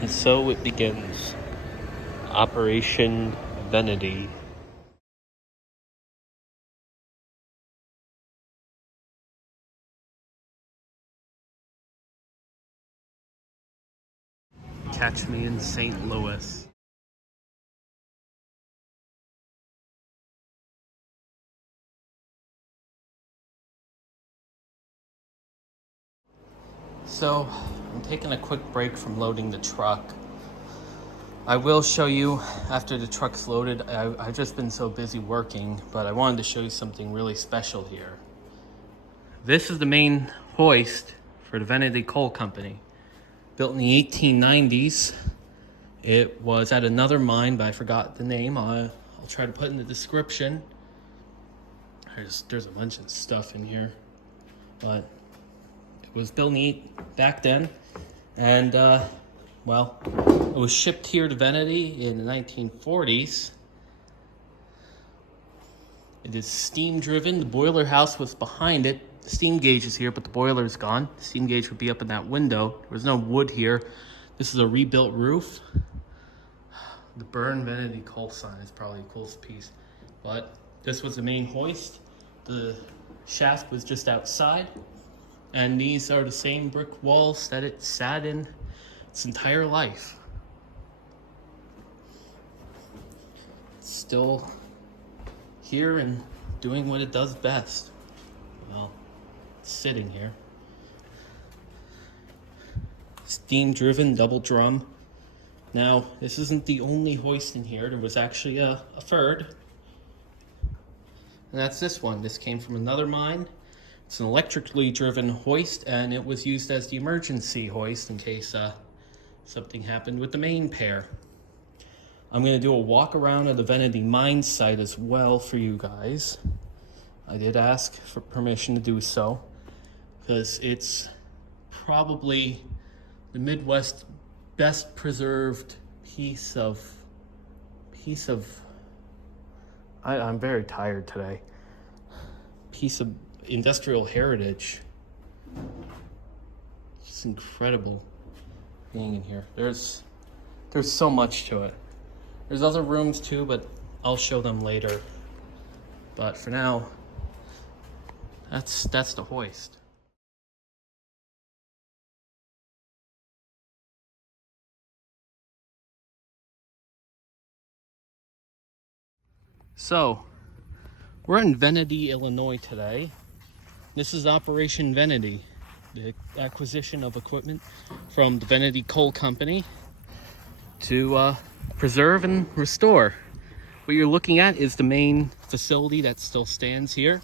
And so it begins. Operation Venedy. Catch me in St. Louis. So, I'm taking a quick break from loading the truck. I will show you after the truck's loaded. I've just been so busy working, but I wanted to show you something really special here. This is the main hoist for the Venedy Coal Company. Built in the 1890s. It was at another mine, but I forgot the name. I'll try to put in the description. There's a bunch of stuff in here, but it was built back then, and well, it was shipped here to Venety in the 1940s. It is steam driven. The boiler house was behind it. The steam gauge is here, but the boiler is gone. The steam gauge would be up in that window. There was no wood here. This is a rebuilt roof. The Burn Venety coal sign is probably the coolest piece. But this was the main hoist. The shaft was just outside. And these are the same brick walls that it sat in its entire life. It's still here and doing what it does best. Well, it's sitting here. Steam driven double drum. Now, this isn't the only hoist in here. There was actually a third. And that's this one. This came from another mine. It's an electrically driven hoist, and it was used as the emergency hoist in case something happened with the main pair. I'm going to do a walk around of the Venedy mine site as well for you guys. I did ask for permission to do so, because it's probably the Midwest best preserved piece of I'm very tired today. Piece of industrial heritage. It's incredible being in here. There's so much to it. There's other rooms too, but I'll show them later. But for now, that's the hoist. So, we're in Venedy, Illinois today. This is Operation Venedy, the acquisition of equipment from the Venedy Coal Company to preserve and restore. What you're looking at is the main facility that still stands here.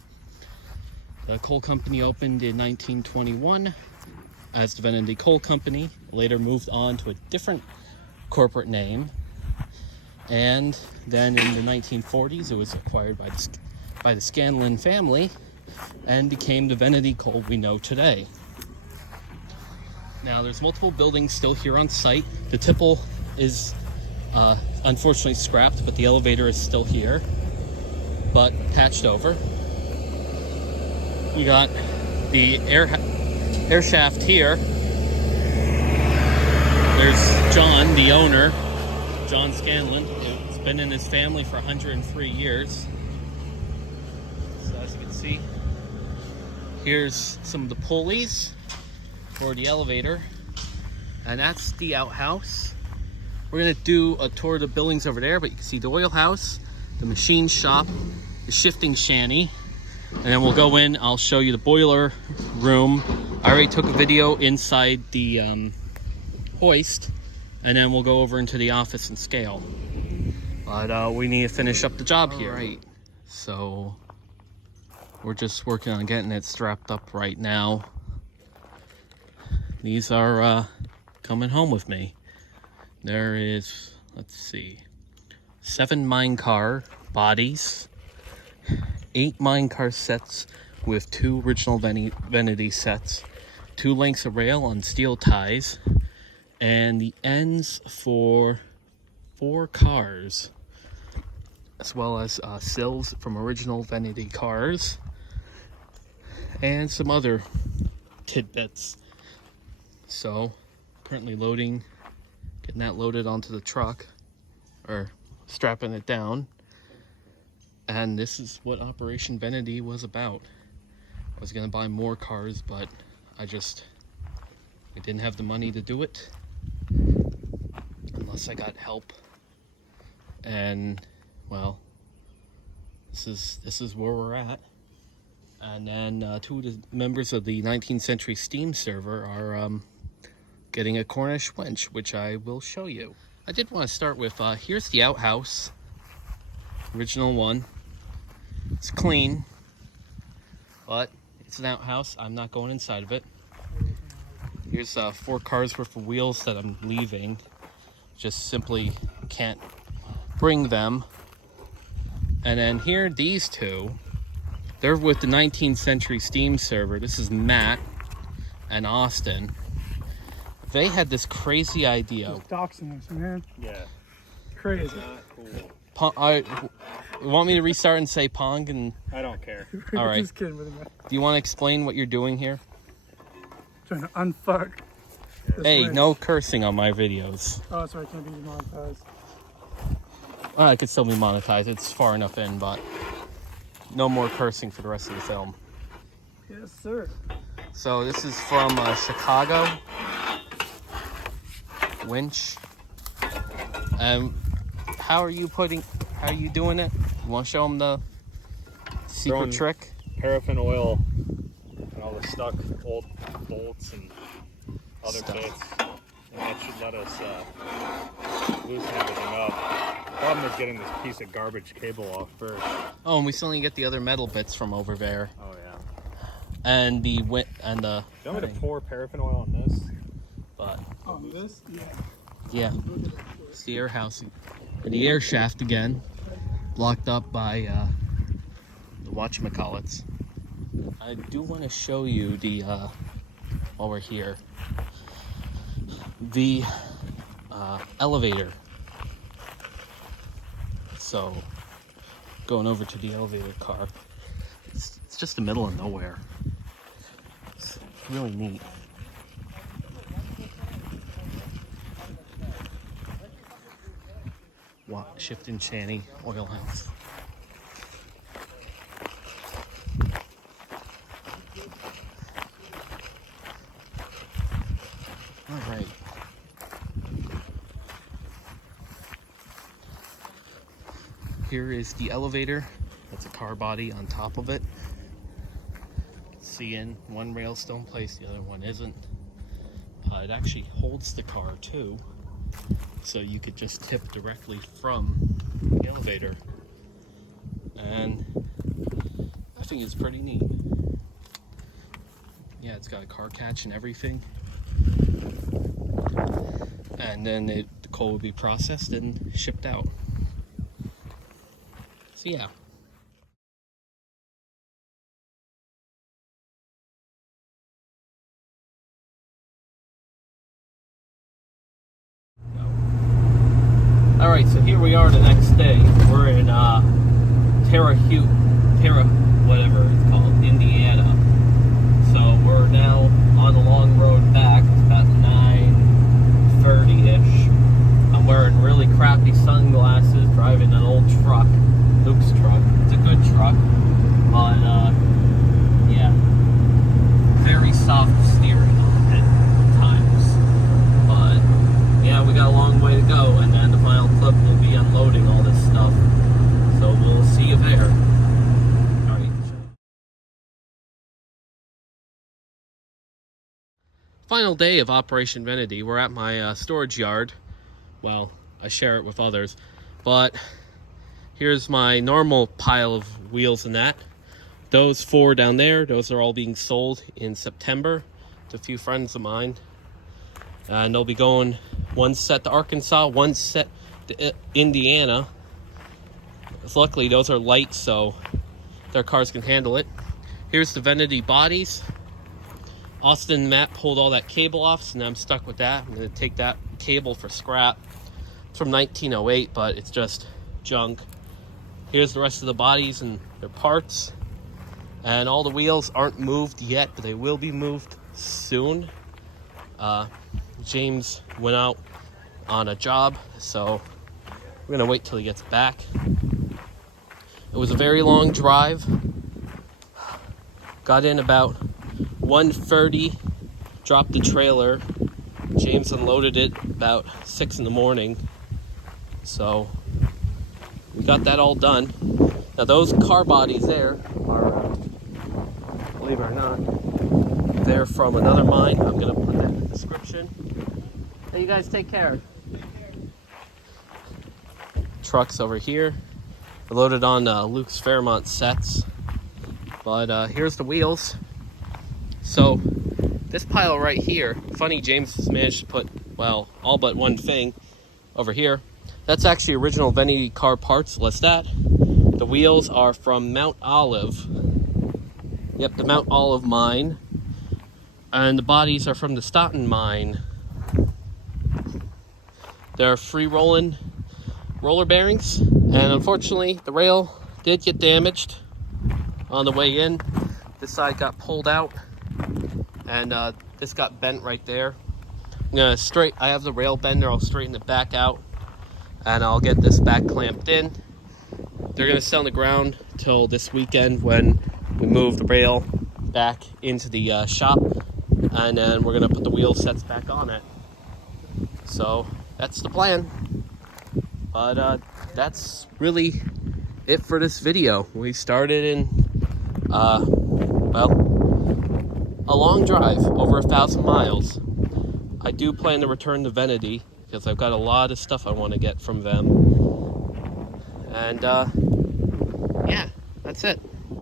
The coal company opened in 1921 as the Venedy Coal Company, later moved on to a different corporate name, and then in the 1940s it was acquired by the Scanlon family and became the Venedy Coal we know today. Now there's multiple buildings still here on site. The tipple is unfortunately scrapped, but the elevator is still here, but patched over. We got the air shaft here. There's John, the owner, John Scanlon. It's been in his family for 103 years. So as you can see, here's some of the pulleys for the elevator, and that's the outhouse. We're gonna do a tour of the buildings over there, but you can see the oil house, the machine shop, the shifting shanty, and then we'll go in. I'll show you the boiler room. I already took a video inside the hoist, and then we'll go over into the office and scale. But we need to finish up the job here. All right, so we're just working on getting it strapped up right now. These are coming home with me. There is, let's see, 7 minecar bodies, 8 minecar sets with 2 original Venedy sets, 2 lengths of rail on steel ties, and the ends for 4 cars, as well as sills from original Venedy cars, and some other tidbits. So, currently loading Getting that loaded onto the truck, or strapping it down. And this is what Operation Venedy was about. I was gonna buy more cars, but I didn't have the money to do it unless I got help. And well, this is where we're at. And then two of the members of the 19th Century Steam server are getting a Cornish wench, which I will show you. I did want to start with, here's the outhouse. Original one. It's clean, but it's an outhouse. I'm not going inside of it. Here's 4 cars worth of wheels that I'm leaving. Just simply can't bring them. And then here, these two. They're with the 19th Century Steam server. This is Matt and Austin. They had this crazy idea. Just doxing us, man. Yeah. Crazy. Not cool. You want me to restart and say Pong? And I don't care. all right. Just kidding with him, man. Do you want to explain what you're doing here? Trying to unfuck. Hey, winch. no cursing on my videos. Oh, sorry, I can't be demonetized. Well, it could still be monetized. It's far enough in, but no more cursing for the rest of the film. Yes, sir. So this is from Chicago. Winch. How are you doing it? You want to show them the secret Throwing trick? Paraffin oil and all the stuck old bolts and other bits. And that should let us loosen everything up. The problem is getting this piece of garbage cable off first. Oh, and we still need to get the other metal bits from over there. Oh yeah. And the Do you want me to pour paraffin oil on this? but On this? Yeah. yeah. It's the air housing. Or the air shaft again. Blocked up by the whatchamacallits. I do want to show you the while we're here. The elevator. So going over to the elevator car. It's just the middle of nowhere. It's really neat. Shifton Chaney Oil House. All right. Here is the elevator. That's a car body on top of it. See, in one rail's still in place, the other one isn't. It actually holds the car too, so you could just tip directly from the elevator. And I think it's pretty neat. Yeah, it's got a car catch and everything. And then the coal will be processed and shipped out. So yeah. All right, so here we are the next day. We're in Terre whatever it's called, Indiana. So we're now on the long road back. It's about 9:30-ish. I'm wearing really crappy sunglasses, driving an old truck, Luke's truck. It's a good truck, but yeah, very soft steering at times. But yeah, we got a long way to go, and then the final clip will be unloading all this stuff. So we'll see you there. All right. Final day of Operation Venedy. We're at my storage yard. Well, I share it with others, but here's my normal pile of wheels and that. Those 4 down there, those are all being sold in September to a few friends of mine. And they'll be going one set to Arkansas, one set to Indiana. Luckily, those are light, so their cars can handle it. Here's the Venety bodies. Austin and Matt pulled all that cable off, so now I'm stuck with that. I'm going to take that cable for scrap. It's from 1908, but it's just junk. Here's the rest of the bodies and their parts. And all the wheels aren't moved yet, but they will be moved soon. James went out on a job, so we're gonna wait till he gets back. It was a very long drive. Got in about 1:30, dropped the trailer. James unloaded it about 6 in the morning. So we got that all done. Now those car bodies there are, believe it or not, they're from another mine. I'm gonna put that in the description. Hey, you guys take care. Trucks over here. We're loaded on Luke's Fairmont sets. But here's the wheels. So this pile right here, funny James has managed to put, well, all but one thing over here. That's actually original Venedy car parts. List that. The wheels are from Mount Olive. Yep, the Mount Olive mine. And the bodies are from the Stoughton mine. They're free rolling roller bearings. And unfortunately, the rail did get damaged on the way in. This side got pulled out. And this got bent right there. I'm gonna I have the rail bender. I'll straighten it back out. And I'll get this back clamped in. They're gonna stay on the ground till this weekend when we move the rail back into the shop, and then we're gonna put the wheel sets back on it. So that's the plan. But that's really it for this video. We started in well, a long drive, over 1,000 miles. I do plan to return to Venedy because I've got a lot of stuff I want to get from them. And yeah, that's it.